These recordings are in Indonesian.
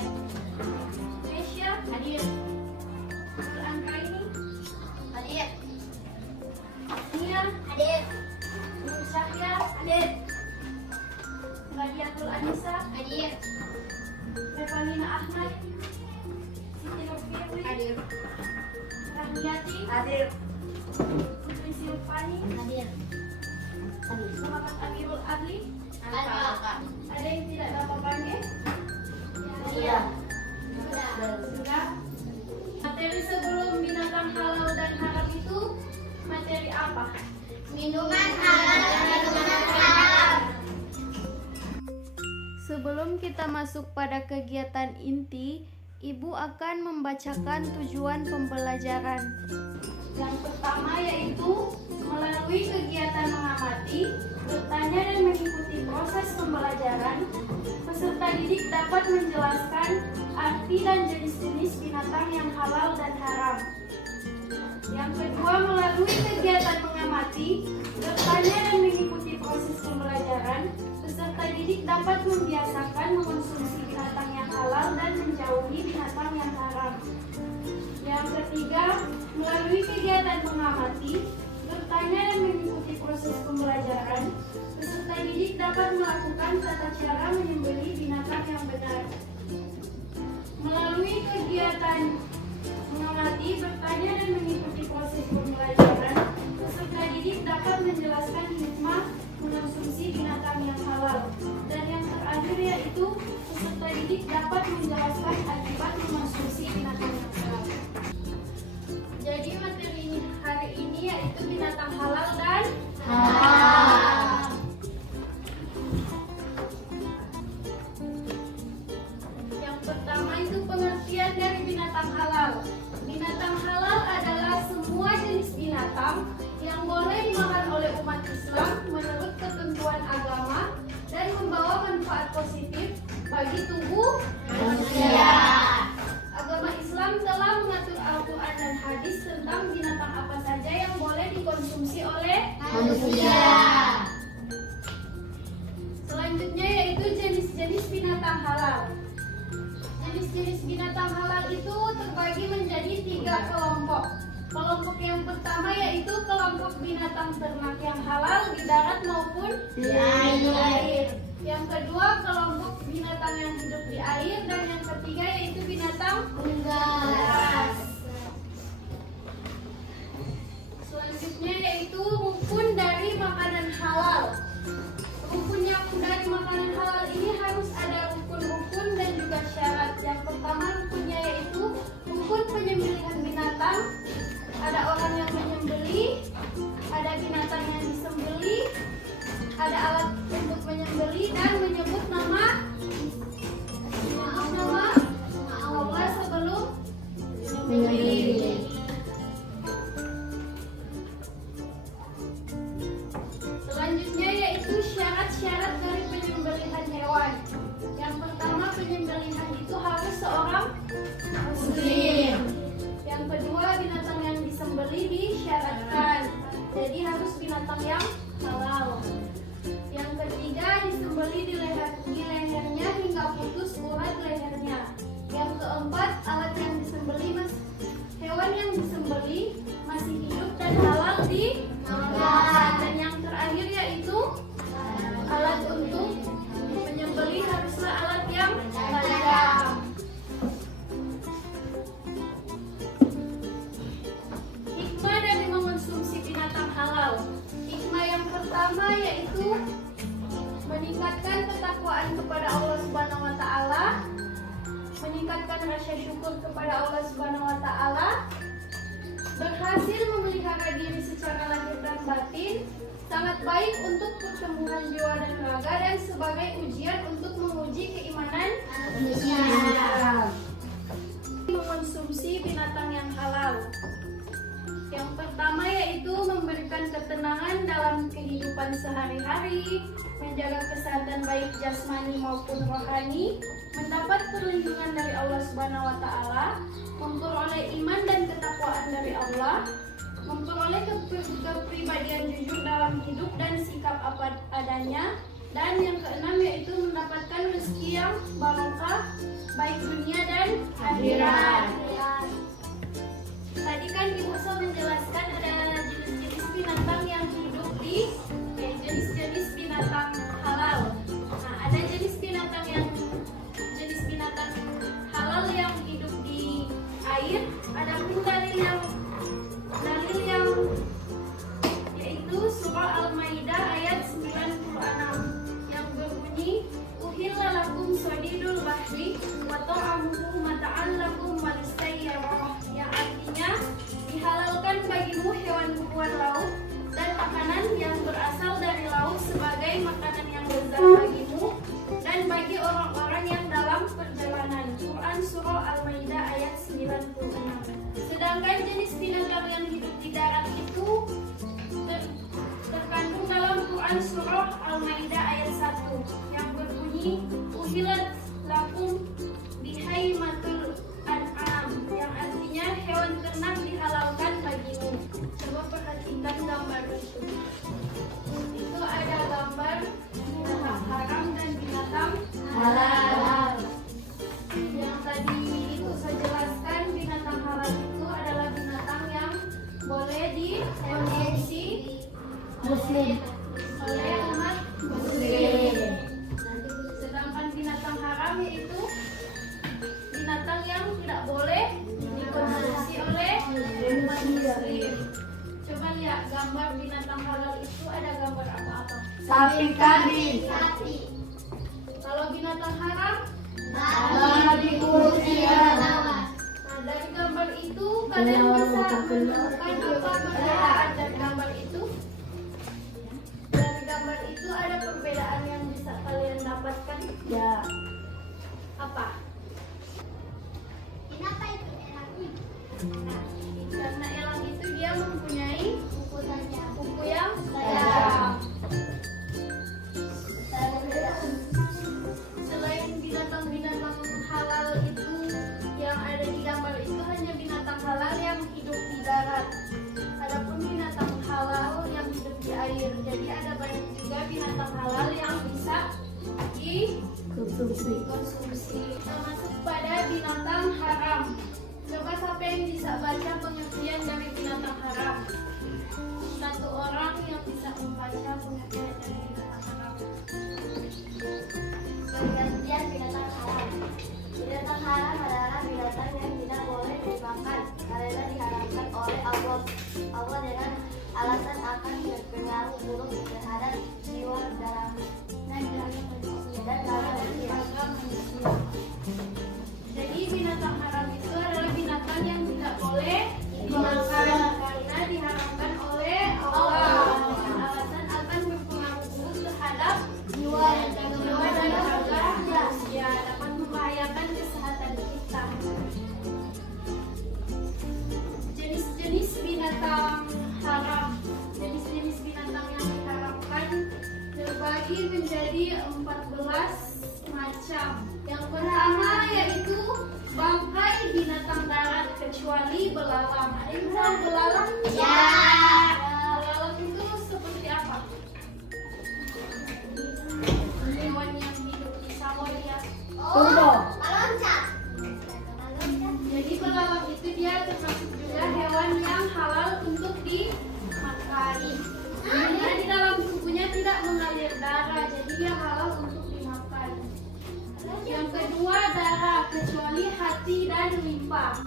Hadir. Mesya, Hadir. Angkaini, Hadir. Nia, Hadir. Nur Syahya, Hadir. Badiatul Anissa, Hadir. Revalina Ahmad, Siti Nurfirwi, Hadir. Rahmiyati, Hadir. Putri Silvani, Hadir. Hadir. Muhammad Amirul Adli. Hadir. Ada yang tidak dapat panggil? Sudah. Sudah. Materi sebelum binatang halal dan haram itu materi apa? Minuman halal dan minuman haram. Sebelum kita masuk pada kegiatan inti, Ibu akan membacakan tujuan pembelajaran. Yang pertama yaitu melalui kegiatan mengamati, bertanya dan mengikuti proses pembelajaran, peserta didik dapat menjelaskan arti dan jenis-jenis binatang yang halal dan haram. Yang kedua, melalui kegiatan mengamati, bertanya dan mengikuti proses pembelajaran, peserta didik dapat membiasakan mengonsumsi binatang yang halal dan menjauhi binatang yang haram. Yang ketiga, melalui kegiatan mengamati, bertanya dan mengikuti proses pembelajaran, peserta didik dapat melakukan tata cara menyembelih binatang yang benar. Melalui kegiatan mengamati, bertanya dan mengikuti proses pembelajaran, peserta didik dapat menjelaskan hikmah mengonsumsi binatang yang halal. Dan yang terakhir yaitu peserta didik dapat menjelaskan akibat mengonsumsi binatang yang halal. Jadi materi hari ini yaitu binatang halal dan haram. Yang pertama itu pengertian dari binatang halal. Binatang halal adalah semua jenis binatang yang boleh dimakan oleh umat Islam menurut ketentuan agama dan membawa manfaat positif bagi tubuh manusia. Agama Islam telah mengatur Al-Quran dan hadis tentang binatang apa saja yang boleh dikonsumsi oleh Manusia. Selanjutnya yaitu jenis-jenis binatang halal. Jenis-jenis binatang halal itu terbagi menjadi 3 kelompok. Kelompok yang pertama yaitu kelompok binatang ternak yang halal di darat maupun Di air. Yang kedua kelompok binatang yang hidup di air, dan yang ketiga yaitu binatang unggas. Selanjutnya yaitu rukun dari makanan halal. Rukun yang dari makanan halal ini harus ada rukun-rukun dan juga syarat. Yang pertama rukunnya yaitu rukun penyembelihan binatang. Ada orang yang menyembelih, ada binatang yang disembelih, ada alat untuk menyembelih dan menyebut nama Allah sebelum menyembelih. Selanjutnya yaitu syarat-syarat dari penyembelihan hewan. Yang pertama, penyembelihan itu harus seorang muslim. Yang kedua, binatang yang disembelih disyaratkan, jadi harus binatang yang halal. Yang ketiga, disembelih di lehernya hingga putus urat lehernya. Yang keempat, alat yang disembelih hewan yang disembelih masih hidup dan halal dimakan. Dan yang terakhir yaitu alat untuk menyembelih haruslah alat yang tajam. Hikmah dari mengonsumsi binatang halal. Hikmah yang pertama yaitu meningkatkan ketakwaan kepada Allah Subhanahu wa taala, meningkatkan rasa syukur kepada Allah Subhanahu wa taala, berhasil memelihara diri secara lahir dan batin, sangat baik untuk pertumbuhan jiwa dan raga, dan sebagai ujian untuk menguji keimanan manusia. Mengonsumsi binatang yang halal. Yang pertama yaitu memberikan ketenangan dalam kehidupan sehari-hari, menjaga kesehatan baik jasmani maupun rohani, mendapat perlindungan dari Allah Subhanahu wa taala, memperoleh iman dan ketakwaan dari Allah, memperoleh kepribadian jujur dalam hidup dan sikap apa adanya, Dan yang keenam yaitu mendapatkan rezeki yang barokah baik dunia dan akhirat. Tadi kan Ibu So menjelaskan ada jenis-jenis binatang yang hidup di jenis-jenis binatang halal. Nah, ada jenis binatang halal yang hidup di air. Adapun dalil yang yaitu surah Al-Maidah ayat 96 yang berbunyi uhilla lakum sadidul bahri wa ta'amuhu mata'an lakum walisayyarah, yang artinya dihalalkan bagimu hewan-hewan laut dan makanan yang berasal dari laut sebagai makanan yang lezat bagimu dan bagi orang-orang yang dalam perjalanan. Quran surah Al-Maidah ayat 96. Sedangkan jenis binatang yang hidup di darat itu terkandung dalam Quran surah Al-Maidah ayat 1 yang berbunyi uhilat lakum bihaimatul an'am, yang artinya hewan ternak dihalalkan bagimu. Coba perhatikan gambar itu. Itu ada gambar binatang haram dan binatang halal. Yang tadi itu saya jelaskan, binatang halal itu adalah binatang yang boleh dikonsumsi Muslim. oleh umat muslim. Sedangkan binatang haram yaitu binatang yang tidak boleh dikonsumsi oleh umat muslim. Coba lihat gambar binatang halal itu ada gambar apa-apa? Sapi, kambing. Sapi. Kalau binatang haram, Babi, kucing. nah dari gambar itu kalian bisa menemukan apa perbedaan dari gambar itu? Dari gambar itu ada perbedaan yang bisa kalian dapatkan? Ya. Apa? Kenapa itu enaknya? Karena elang itu dia mempunyai kuku yang Tajam. Selain binatang-binatang halal itu yang ada di gambar itu hanya binatang halal yang hidup di darat. Adapun binatang halal yang hidup di air. Jadi ada banyak juga binatang halal yang bisa dikonsumsi. Termasuk pada binatang haram. Coba siapa yang bisa baca pengertian dari binatang haram? Satu orang yang bisa membaca pengertian dari binatang haram. Pengertian binatang haram. Binatang haram adalah binatang yang tidak boleh dimakan karena diharamkan oleh Allah. Allah dengan alasan akan berpengaruh buruk terhadap jiwa dan manusia. Jadi binatang haram itu adalah binatang yang tidak boleh dimakan karena diharamkan oleh Allah dengan alasan akan berpengaruh buruk terhadap jiwa dan harga manusia, dapat membahayakan kesehatan kita. Jenis-jenis binatang haram, jenis-jenis binatang yang diharamkan terbagi menjadi 14 macam. Yang pertama yaitu bangkai binatang darat kecuali belalang. Ada yang tahu belalang? Ya. Belalang itu seperti apa? Hewan yang hidup di Samoria. Meloncat. Jadi belalang itu dia termasuk juga hewan yang halal untuk dimakan. Karena di dalam tubuhnya tidak mengalir darah, jadi dia halal untuk dimakan. Yang kedua darah, kecuali hati dan limpa.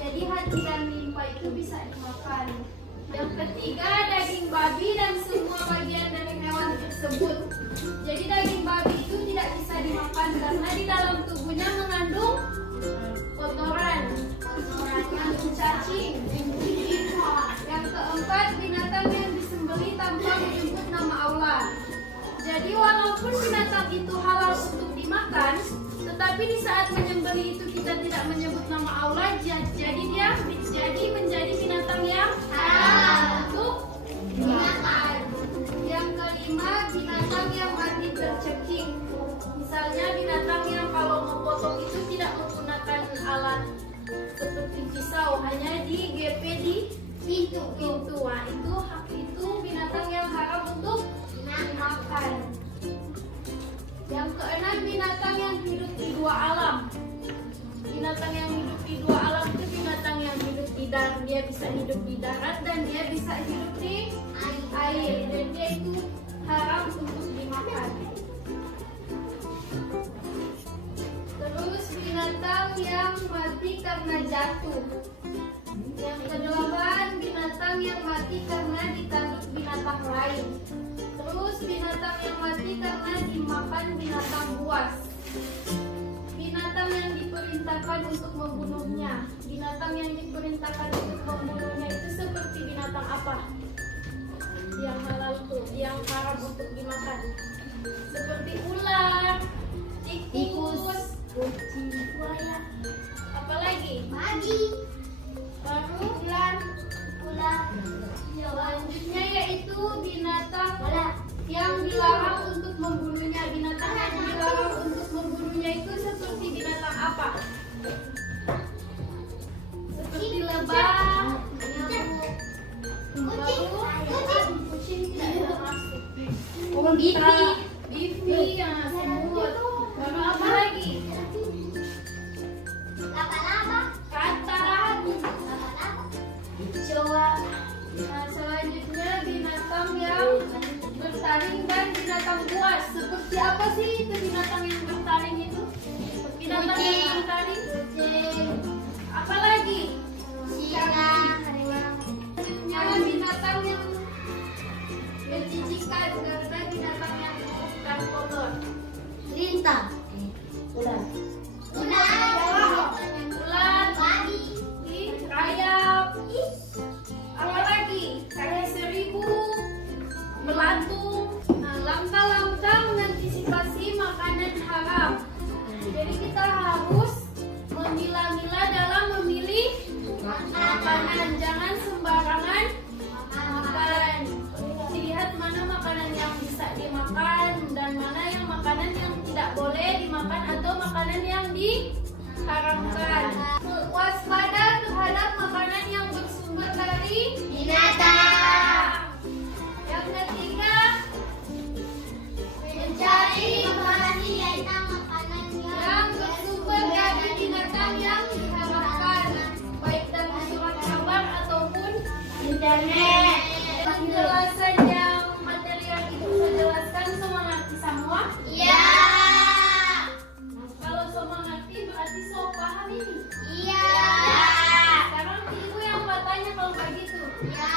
Jadi hati dan limpa itu bisa dimakan. Yang ketiga daging babi dan semua bagian dari hewan tersebut. Jadi daging babi itu tidak bisa dimakan karena di dalam tubuhnya mengandung kotoran yang cacing. Yang keempat binatang yang disembelih tanpa menyebut nama Allah. Jadi walaupun binatang itu halal untuk dimakan, tetapi di saat menyembelih itu kita tidak menyebut nama Allah, jadi dia menjadi binatang yang haram untuk dimakan. Yang kelima binatang yang mati terceking. Misalnya binatang yang kalau memotong itu tidak menggunakan alat seperti pisau, hanya di GP di pintu. Wah, itu binatang yang haram untuk dimakan. Yang keenam, binatang yang hidup di dua alam. Binatang yang hidup di dua alam itu binatang yang hidup di darat. Dia bisa hidup di darat dan dia bisa hidup di air. Dan dia itu haram untuk dimakan. Terus binatang yang mati karena jatuh. Yang kedelapan, binatang yang mati karena ditanduk binatang lain. Terus binatang yang mati karena dimakan binatang buas. Binatang yang diperintahkan untuk membunuhnya. Binatang yang diperintahkan untuk membunuhnya itu seperti binatang apa? Yang halal tuh, yang haram untuk dimakan. Seperti ular, tikus, kucing, buaya. Apalagi? Baru ular. Selanjutnya yaitu binatang yang dilarang untuk membunuhnya. Binatang yang dilarang untuk membunuhnya itu seperti binatang apa? Seperti lebah, kucing tidak termasuk. Bivi, semut. Baru apa lagi? Kata. Nah, selanjutnya binatang yang bertaring dan binatang buas. Seperti apa sih itu binatang yang bertaring itu? Binatang yang bertaring? Kucing. Apa lagi? Selanjutnya binatang yang menjijikan karena binatang yang bukan kotor. Lintang. Ular. Rayap. Apa lagi? Kayak seribu, belatung. Nah, langkah-langkah mengantisipasi makanan haram. Jadi kita harus memilah-milah dalam memilih makanan. Jangan sembarangan makan. Dilihat mana makanan yang bisa dimakan dan mana yang makanan yang tidak boleh dimakan atau makanan yang diharamkan. Waspada terhadap makanan yang bersumber dari binatang. Yang ketiga, mencari informasi tentang makanan yang bersumber dari binatang yang diharamkan, baik dari surat kabar ataupun internet. Penjelasan yang material itu saya jelaskan, semua ngerti semua? Iya. Kalau semua ngerti berarti semua paham ini? Iya. Sekarang ibu yang bertanya kalau begitu. Iya.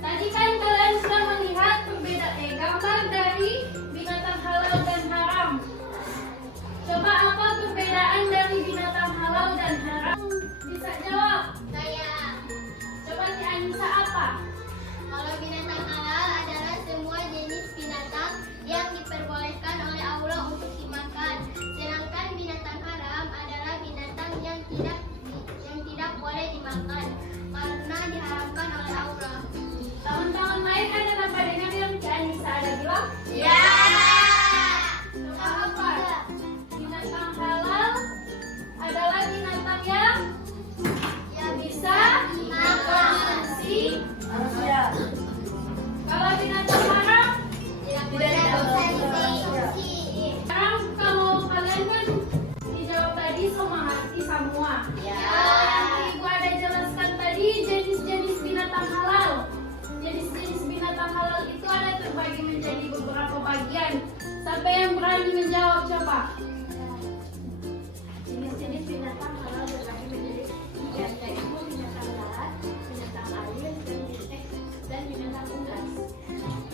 Tadi kan kalian sudah melihat perbedaan gambar dari binatang halal dan haram. Coba apa perbedaan dari binatang halal dan haram? Bisa jawab? Saya. Coba si Anissa apa? Kalau binatang halal adalah semua jenis binatang yang diperbolehkan oleh Allah untuk dimakan. Sedangkan binatang haram adalah binatang yang tidak boleh dimakan karena diharamkan oleh Allah. Teman-teman lain ada nambah dengar yang si Anissa ada bilang? Ya. Coba apa? Binatang halal adalah binatang yang bisa mengkonsumsi. Kalau binatang haram, sekarang kalau kalian kan dijawab tadi semua ngerti semua. Ibu ada jelaskan tadi jenis-jenis binatang halal. Jenis-jenis binatang halal itu ada terbagi menjadi beberapa bagian. Siapa yang berani menjawab coba? Jenis-jenis binatang halal terbagi menjadi tiga, yaitu binatang darat, binatang air, dan binatang unggas.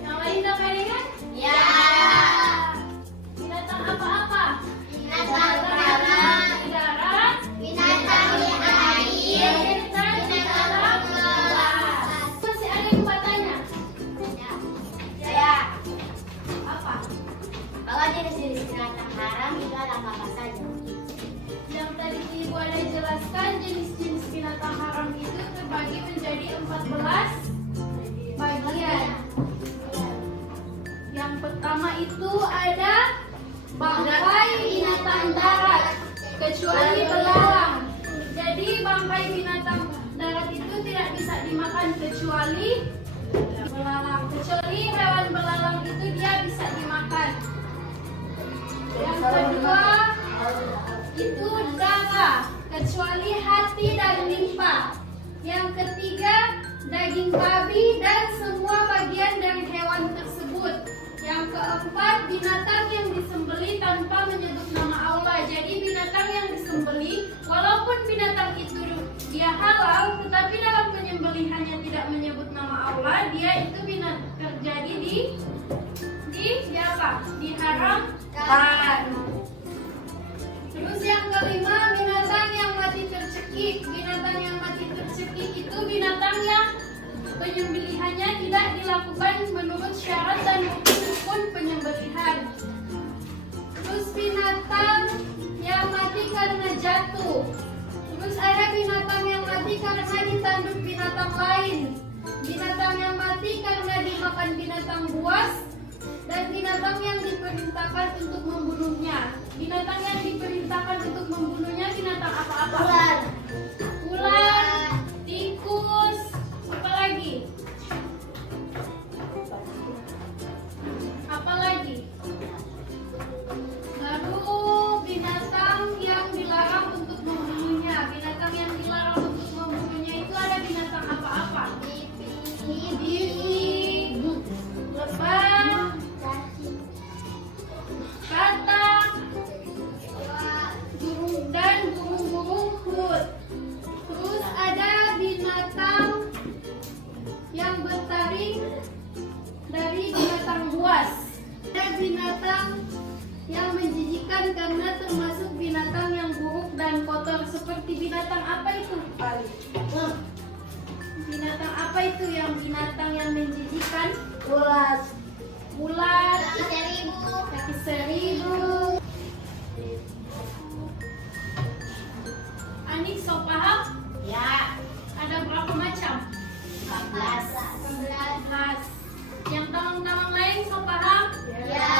Yang lain dapat dengar? Ya. Binatang apa-apa? Binatang darat, Darat, binatang di air, dan binatang luas. Masih ada yang bertanya? Ya. Apa? Kalau jenis-jenis binatang haram itu ada apa saja? Yang tadi ibu ada jelaskan jenis-jenis binatang haram itu terbagi menjadi 14 bagian. Yang pertama itu ada bangkai binatang darat, kecuali belalang. Jadi bangkai binatang darat itu tidak bisa dimakan kecuali belalang. Kecuali hewan belalang itu dia bisa dimakan. Yang kedua itu darah, kecuali hati dan limpa. Yang ketiga daging babi dan semua bagian dari hewan tersebut. Yang keempat binatang yang disembelih tanpa menyebut nama Allah. Jadi binatang yang disembelih walaupun binatang itu dia halal, tetapi dalam penyembelihannya tidak menyebut nama Allah, dia itu terjadi di apa? Diharamkan. Terus yang kelima binatang yang mati tercekik. Binatang yang mati tercekik itu binatang yang penyembelihannya tidak dilakukan menurut syarat dan rukun penyembelihan. Terus binatang yang mati karena jatuh. Terus ada binatang yang mati karena ditanduk binatang lain. Binatang yang mati karena dimakan binatang buas. Dan binatang yang diperintahkan untuk membunuhnya. Binatang yang diperintahkan untuk membunuhnya binatang apa-apa? Ular, tikus, apa lagi? Apa lagi? Baru binatang yang dilarang untuk membunuhnya. Binatang yang dilarang untuk membunuhnya itu ada binatang apa-apa? Bibi, lebah, katak, dan burung-burung hut. Terus ada binatang yang bertaring dari binatang buas. Ada binatang yang menjijikan karena termasuk binatang yang buruk dan kotor. Seperti binatang apa itu? Binatang apa itu yang binatang yang menjijikan? Ular, kaki seribu. Anik so paham? Ya. Ada berapa macam? 14. Yang teman-teman lain so paham? Ya.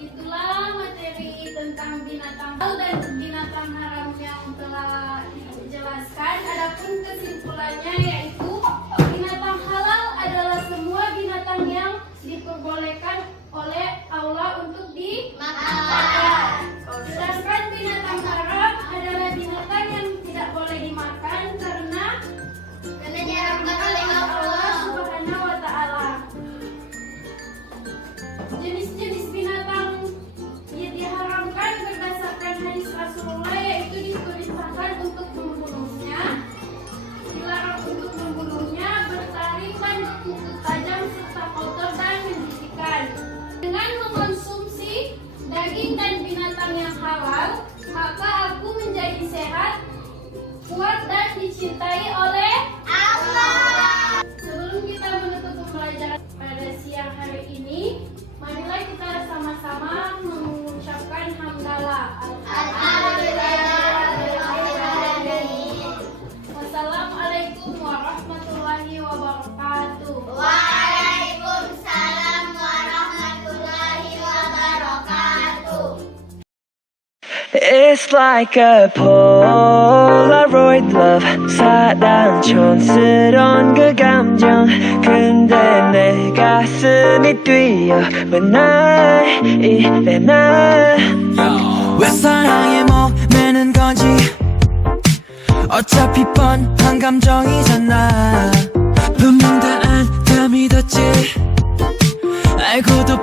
Itulah materi tentang binatang halal dan binatang haram yang telah dijelaskan. Adapun kesimpulannya yaitu binatang halal adalah semua binatang yang diperbolehkan oleh Allah untuk dimakan. Sedangkan binatang haram adalah binatang yang tidak boleh dimakan karena diharamkan oleh Allah Subhanahu wa Ta'ala. Jenis-jenis binatang yang diharamkan berdasarkan hadis Rasulullah yaitu diperintahkan untuk membunuhnya, dilarang untuk membunuhnya, bertaring dan berkuku tajam serta kotor dan menjijikan. Dengan mengonsumsi daging dan binatang yang halal, maka aku menjadi sehat, kuat dan dicintai oleh Allah. Sebelum kita menutup pembelajaran pada siang hari ini, marilah kita sama-sama mengucapkan hamdalah. Wassalamualaikum warahmatullahi wabarakatuh. Waalaikumsalam warahmatullahi wabarakatuh. It's like a Polaroid love 사랑 촌스러운 그 감정 근데 내 가슴이 뛰어 왜 날 이래 날 왜 사랑에 목매는 건지 어차피 뻔한 감정이잖아 분명 다 안 다 믿었지 알고도